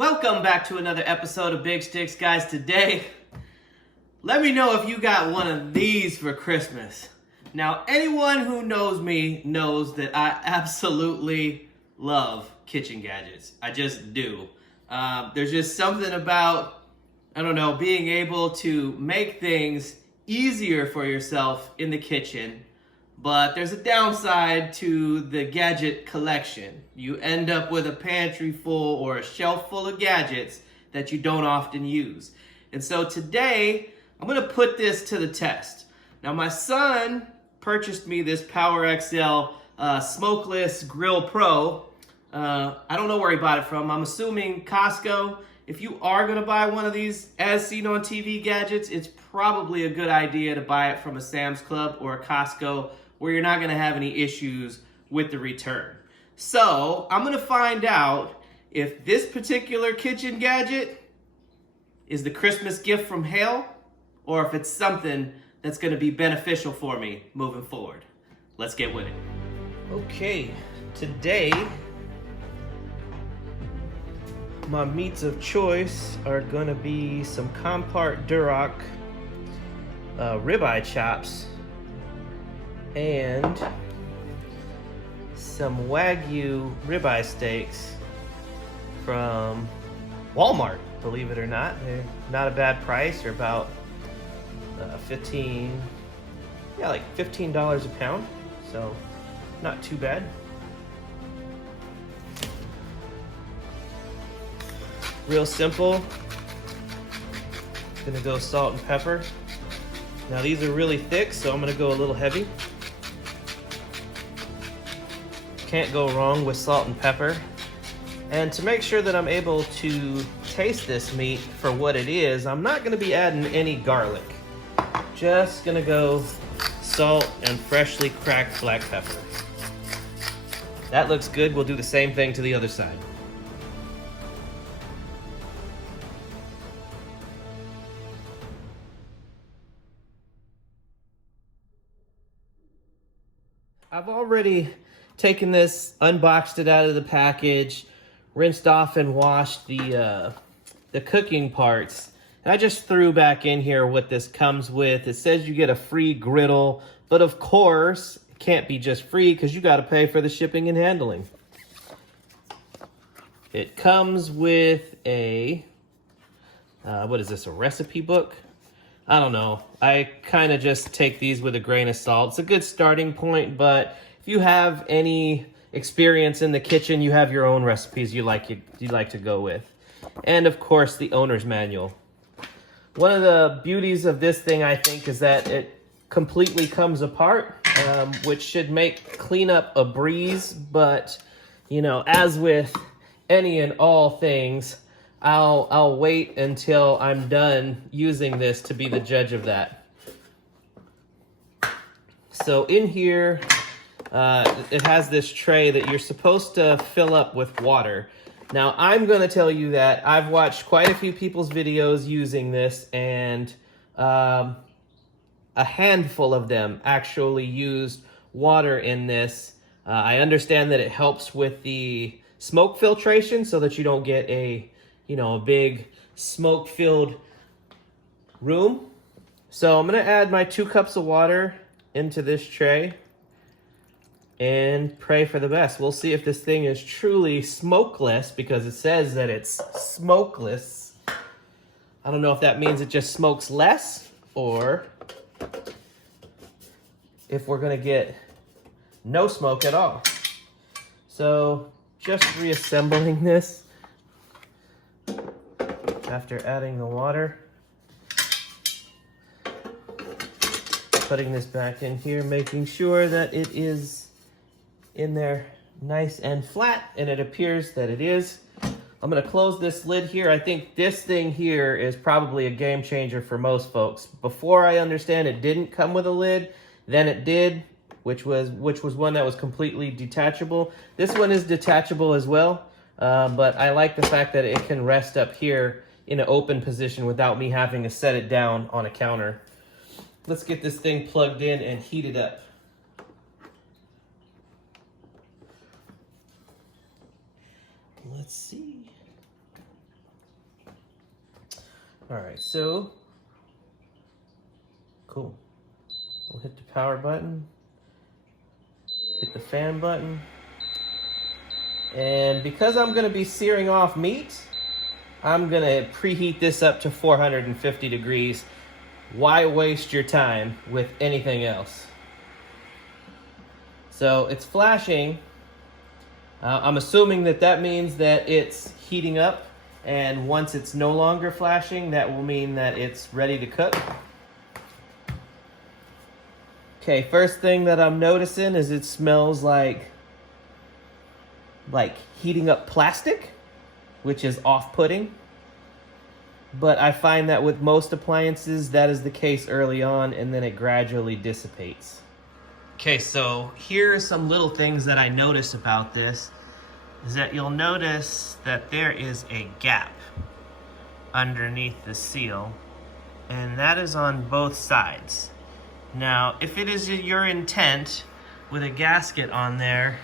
Welcome back to another episode of Big Sticks, guys. Today, let me know if you got one of these for Christmas. Now, anyone who knows me knows that I absolutely love kitchen gadgets. I just do. There's just something about, I don't know, being able to make things easier for yourself in the kitchen. But there's a downside to the gadget collection. You end up with a pantry full or a shelf full of gadgets that you don't often use. And so today, I'm gonna put this to the test. Now my son purchased me this Power XL Smokeless Grill Pro. I don't know where he bought it from. I'm assuming Costco. If you are gonna buy one of these as seen on TV gadgets, it's probably a good idea to buy it from a Sam's Club or a Costco, where you're not going to have any issues with the return. So I'm going to find out if this particular kitchen gadget is the Christmas gift from hell, or if it's something that's going to be beneficial for me moving forward. Let's get with it. Okay, today my meats of choice are going to be some Compart Duroc ribeye chops and some Wagyu ribeye steaks from Walmart. Believe it or not, they're not a bad price. They're about $15 a pound, so not too bad. Real simple. Gonna go salt and pepper. Now these are really thick, so I'm gonna go a little heavy. Can't go wrong with salt and pepper. And to make sure that I'm able to taste this meat for what it is, I'm not gonna be adding any garlic. Just gonna go salt and freshly cracked black pepper. That looks good. We'll do the same thing to the other side. I've already taken this, unboxed it out of the package, rinsed off and washed the cooking parts. And I just threw back in here what this comes with. It says you get a free griddle, but of course, it can't be just free because you got to pay for the shipping and handling. It comes with a, what is this, a recipe book? I don't know. I kind of just take these with a grain of salt. It's a good starting point, but if you have any experience in the kitchen, you have your own recipes you like to go with. And of course, the owner's manual. One of the beauties of this thing, I think, is that it completely comes apart, which should make cleanup a breeze. But, you know, as with any and all things, I'll wait until I'm done using this to be the judge of that. So in here, it has this tray that you're supposed to fill up with water. Now, I'm going to tell you that I've watched quite a few people's videos using this, and a handful of them actually used water in this. I understand that it helps with the smoke filtration so that you don't get a big smoke-filled room. So I'm gonna add my 2 cups of water into this tray and pray for the best. We'll see if this thing is truly smokeless, because it says that it's smokeless. I don't know if that means it just smokes less, or if we're gonna get no smoke at all. So just reassembling this after adding the water. Putting this back in here, making sure that it is in there nice and flat, and it appears that it is. I'm gonna close this lid here. I think this thing here is probably a game changer for most folks. Before, I understand it didn't come with a lid, then it did, which was one that was completely detachable. This one is detachable as well, but I like the fact that it can rest up here in an open position without me having to set it down on a counter. Let's get this thing plugged in and heated up. Let's see. All right, so cool. We'll hit the power button, hit the fan button. And because I'm gonna be searing off meat, I'm gonna preheat this up to 450 degrees. Why waste your time with anything else? So it's flashing. I'm assuming that that means that it's heating up, and once it's no longer flashing, that will mean that it's ready to cook. Okay, first thing that I'm noticing is it smells like heating up plastic, which is off-putting. But I find that with most appliances, that is the case early on, and then it gradually dissipates. Okay, so here are some little things that I notice about this, is that you'll notice that there is a gap underneath the seal, and that is on both sides. Now, if it is your intent with a gasket on there,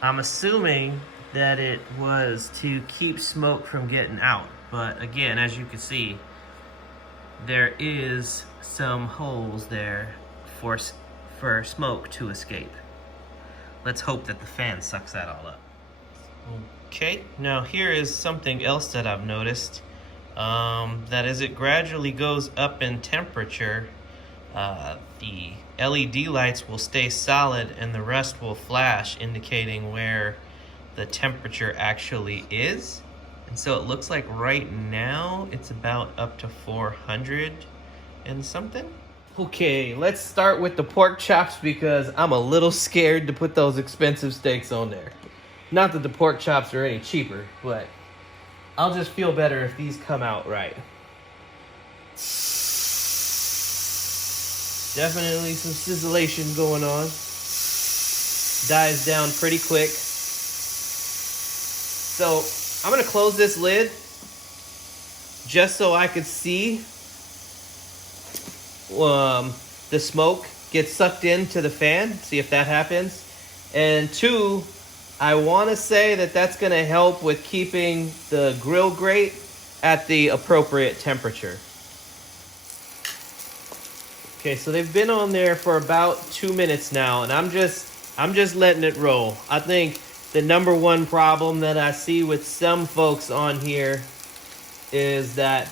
I'm assuming that it was to keep smoke from getting out. But again, as you can see, there is some holes there for smoke to escape. Let's hope that the fan sucks that all up. Okay, now here is something else that I've noticed. That as it gradually goes up in temperature, the LED lights will stay solid and the rest will flash, indicating where the temperature actually is. And so it looks like right now it's about up to 400 and something. Okay, let's start with the pork chops because I'm a little scared to put those expensive steaks on there. Not that the pork chops are any cheaper, but I'll just feel better if these come out right. Definitely some sizzlation going on. Dies down pretty quick. So I'm gonna close this lid just so I could see the smoke get sucked into the fan, see if that happens. And two, I wanna say that that's gonna help with keeping the grill grate at the appropriate temperature. Okay, so they've been on there for about 2 minutes now, and I'm just letting it roll. I think the number one problem that I see with some folks on here is that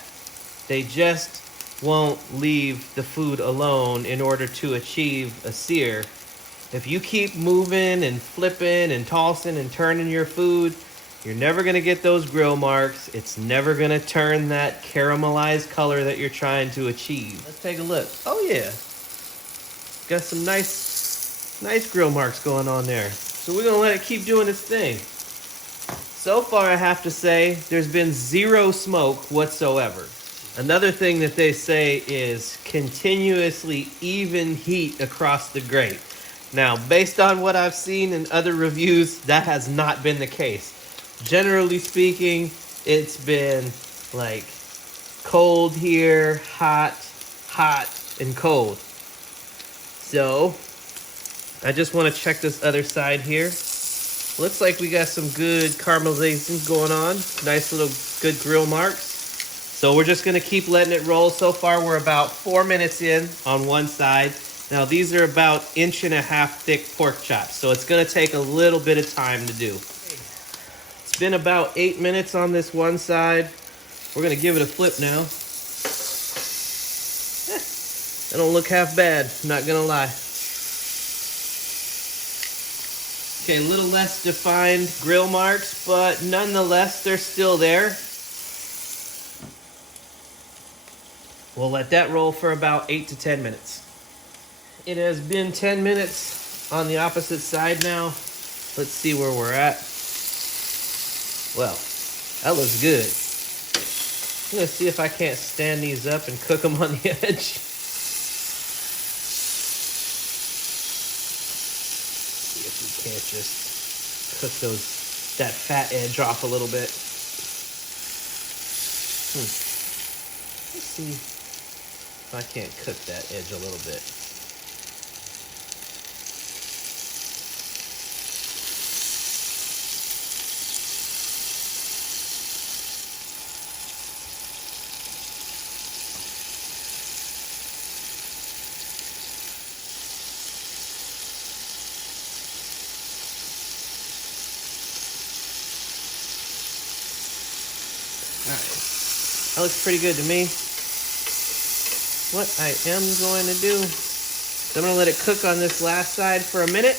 they just won't leave the food alone in order to achieve a sear. If you keep moving and flipping and tossing and turning your food, you're never gonna get those grill marks. It's never gonna turn that caramelized color that you're trying to achieve. Let's take a look. Oh yeah, got some nice grill marks going on there. So we're gonna let it keep doing its thing. So far, I have to say, there's been zero smoke whatsoever. Another thing that they say is continuously even heat across the grate. Now, based on what I've seen in other reviews, that has not been the case. Generally speaking, it's been like cold here, hot, and cold. So, I just want to check this other side here. Looks like we got some good caramelization going on. Nice little good grill marks. So we're just gonna keep letting it roll. So far we're about 4 minutes in on one side. Now these are about 1.5 inch thick pork chops. So it's gonna take a little bit of time to do. It's been about 8 minutes on this one side. We're gonna give it a flip now. They don't look half bad, not gonna lie. Okay, a little less defined grill marks, but nonetheless, they're still there. We'll let that roll for about 8 to 10 minutes. It has been 10 minutes on the opposite side now. Let's see where we're at. Well, that looks good. I'm gonna see if I can't stand these up and cook them on the edge. See if we can't just cook that fat edge off a little bit. Let's see if I can't cook that edge a little bit. All right, that looks pretty good to me. What I am going to do is I'm going to let it cook on this last side for a minute,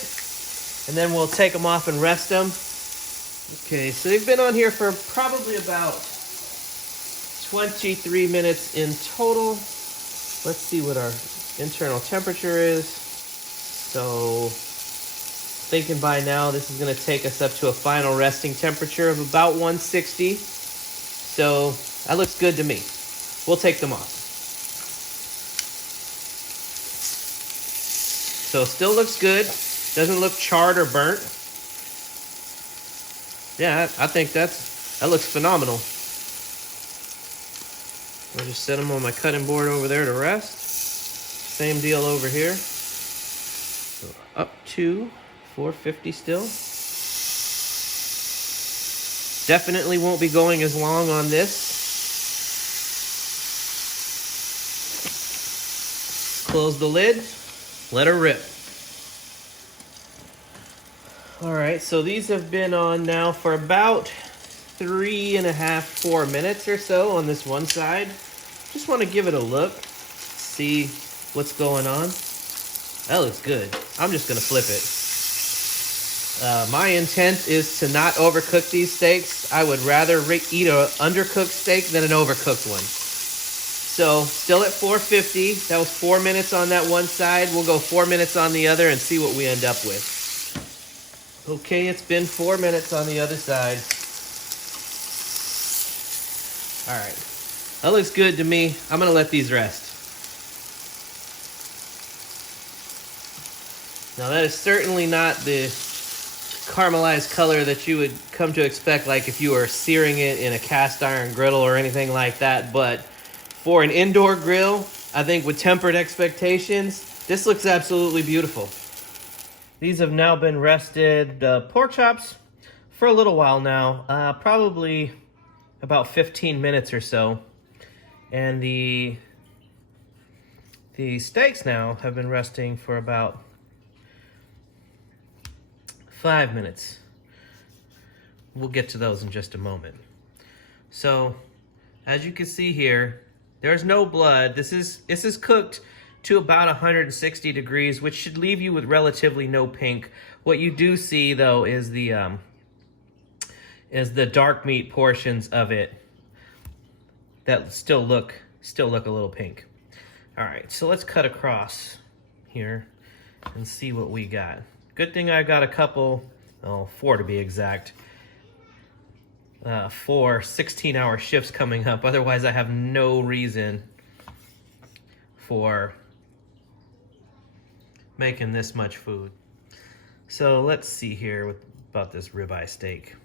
and then we'll take them off and rest them. Okay, so they've been on here for probably about 23 minutes in total. Let's see what our internal temperature is. So, thinking by now this is going to take us up to a final resting temperature of about 160. So, that looks good to me. We'll take them off. So, still looks good. Doesn't look charred or burnt. Yeah, I think that looks phenomenal. I'll just set them on my cutting board over there to rest. Same deal over here. So up to 450 still. Definitely won't be going as long on this. Close the lid. Let her rip. All right, so these have been on now for about 3.5, 4 minutes or so on this one side. Just want to give it a look, see what's going on. That looks good. I'm just gonna flip it. My intent is to not overcook these steaks. I would rather eat an undercooked steak than an overcooked one. So still at 450. That was 4 minutes on that one side. We'll go 4 minutes on the other and see what we end up with. Okay, it's been 4 minutes on the other side. All right, that looks good to me. I'm gonna let these rest. Now that is certainly not the caramelized color that you would come to expect, like if you were searing it in a cast iron griddle or anything like that, but for an indoor grill, I think with tempered expectations, this looks absolutely beautiful. These have now been rested, pork chops, for a little while now, probably about 15 minutes or so. And the steaks now have been resting for about 5 minutes. We'll get to those in just a moment. So, as you can see here, there's no blood. This is cooked to about 160 degrees, which should leave you with relatively no pink. What you do see though is the dark meat portions of it that still look a little pink. All right, so let's cut across here and see what we got. Good thing I got a couple, 4 to be exact, 4 16-hour shifts coming up. Otherwise, I have no reason for making this much food. So let's see here about this ribeye steak.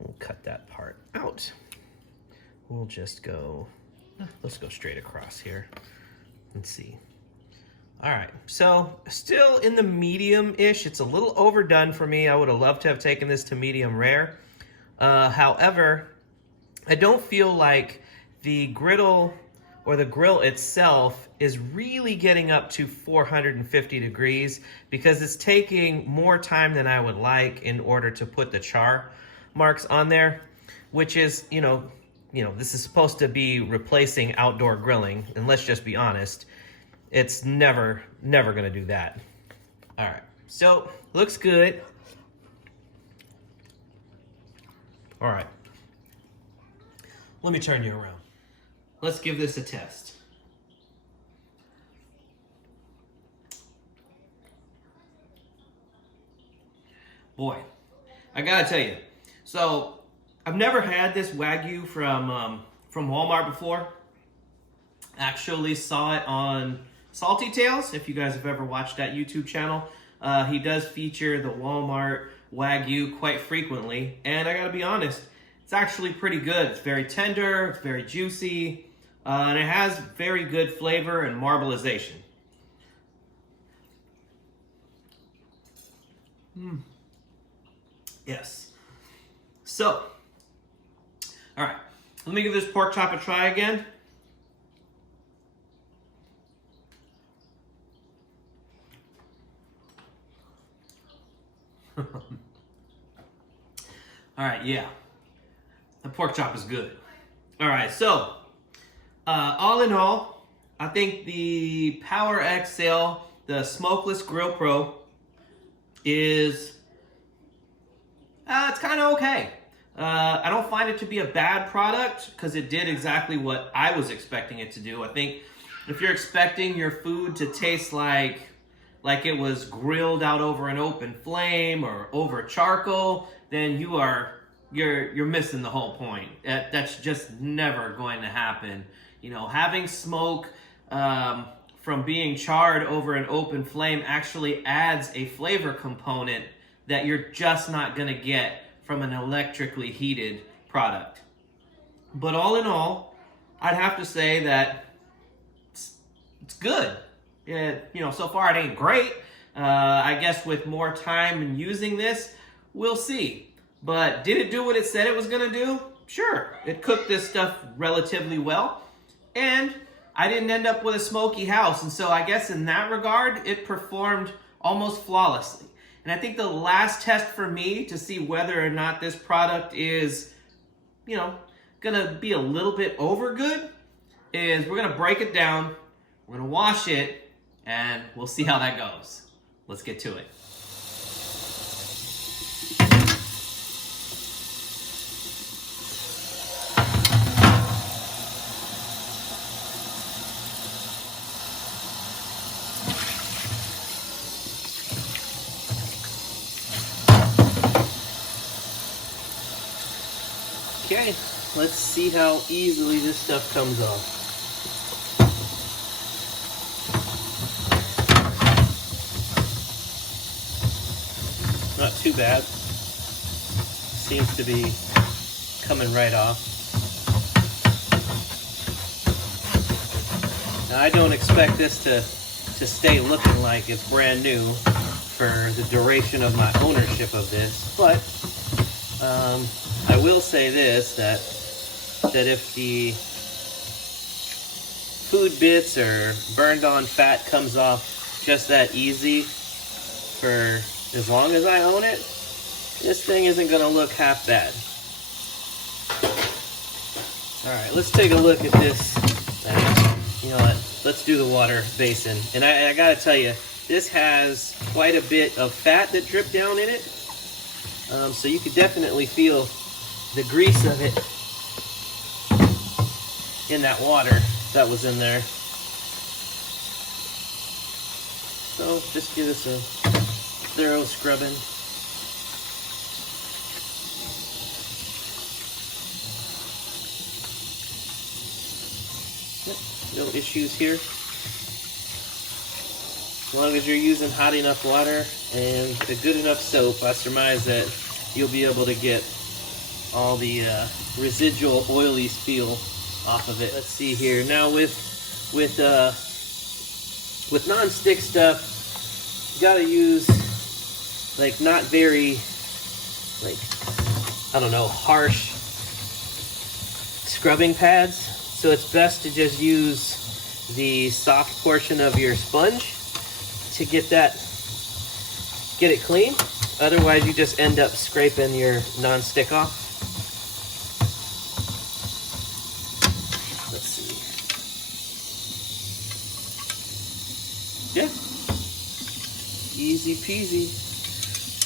We'll cut that part out. We'll just go, let's go straight across here and see. All right, so still in the medium-ish. It's a little overdone for me. I would have loved to have taken this to medium rare. However, I don't feel like the griddle or the grill itself is really getting up to 450 degrees because it's taking more time than I would like in order to put the char marks on there, which is, you know, this is supposed to be replacing outdoor grilling, and let's just be honest, it's never gonna do that. All right, so looks good. All right, let me turn you around. Let's give this a test. Boy, I gotta tell you, so I've never had this Wagyu from Walmart before. Actually saw it on Salty Tales, if you guys have ever watched that YouTube channel. He does feature the Walmart Wagyu quite frequently, and I gotta be honest, it's actually pretty good. It's very tender, it's very juicy, and it has very good flavor and marbleization. Yes. So, all right, let me give this pork chop a try again. All right, yeah. The pork chop is good. All right, so all in all, I think the Power XL, the Smokeless Grill Pro, is it's kind of okay. I don't find it to be a bad product because it did exactly what I was expecting it to do. I think if you're expecting your food to taste like it was grilled out over an open flame or over charcoal, then you're missing the whole point. That's just never going to happen. You know, having smoke from being charred over an open flame actually adds a flavor component that you're just not gonna get from an electrically heated product. But all in all, I'd have to say that it's good. You know, so far it ain't great. I guess with more time and using this, we'll see. But did it do what it said it was gonna do? Sure, it cooked this stuff relatively well. And I didn't end up with a smoky house. And so I guess in that regard, it performed almost flawlessly. And I think the last test for me to see whether or not this product is, you know, gonna be a little bit over good is we're gonna break it down, we're gonna wash it, and we'll see how that goes. Let's get to it. Okay, let's see how easily this stuff comes off. Not too bad. Seems to be coming right off. Now I don't expect this to stay looking like it's brand new for the duration of my ownership of this, but I will say this, that if the food bits or burned on fat comes off just that easy for as long as I own it, this thing isn't going to look half bad. Alright, let's take a look at this. You know what, let's do the water basin. And I gotta tell you, this has quite a bit of fat that dripped down in it. So you could definitely feel the grease of it in that water that was in there. So just give this a thorough scrubbing. Yep, no issues here. As long as you're using hot enough water and a good enough soap, I surmise that you'll be able to get all the residual oily spill off of it. Let's see here. Now with non-stick stuff, you gotta use like not very, like, I don't know, harsh scrubbing pads. So it's best to just use the soft portion of your sponge to get it clean. Otherwise you just end up scraping your non-stick off. Let's see. Yeah. Easy peasy.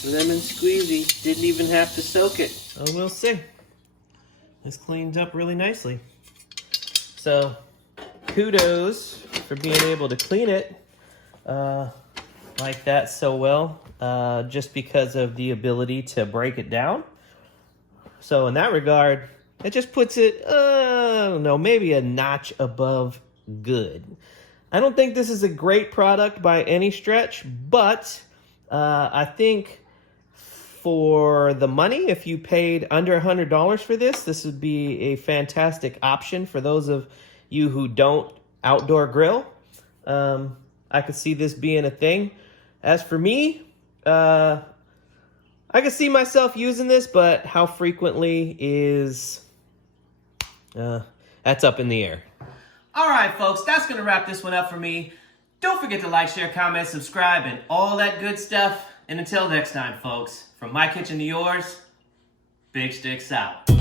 Lemon squeezy. Didn't even have to soak it. Oh, we'll see. This cleans up really nicely. So, kudos for being able to clean it like that so well, just because of the ability to break it down. So in that regard, it just puts it, I don't know, maybe a notch above good. I don't think this is a great product by any stretch, but I think for the money, if you paid under $100 for this would be a fantastic option for those of you who don't outdoor grill. I could see this being a thing. As for me, I could see myself using this, but how frequently is, that's up in the air. All right, folks, that's going to wrap this one up for me. Don't forget to like, share, comment, subscribe, and all that good stuff. And until next time, folks, from my kitchen to yours, Big Sticks out.